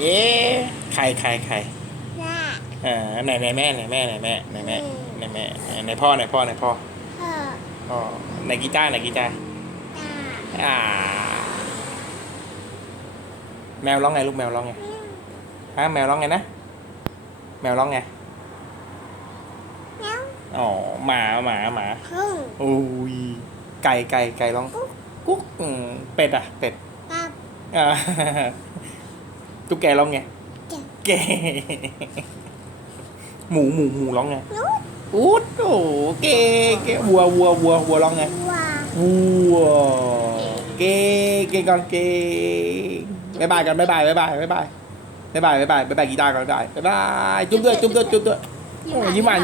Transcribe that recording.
เอ๊ะใครแม่ไหนแม่ไหนแม่ไหนแม่ไหนแม่ไหนแม่ไหนพ่อไหนพ่อไหนพ่อพ่อพ่อไหนกีตาร์ไหนกีตาร์ตาอ่าแมวร้องไงลูกแมวร้องไงฮะแมวร้องไงนะแมวร้องไงแล้อ๋อหมาพึ่งโอ้ยไก่ร้องกุ๊กเป็ดอ่ะเป็ดกับ อ่าตุ๊กแกร้องไงเจ็บแกหมูร้องไงนุดอูดโอ้เกวัวร้องไงว่าวัวเกก่อนเกบายบายกันบายบายกีตาร์ก่อนบายบายจุ๊บด้วยโอ้ยิ้มหวาน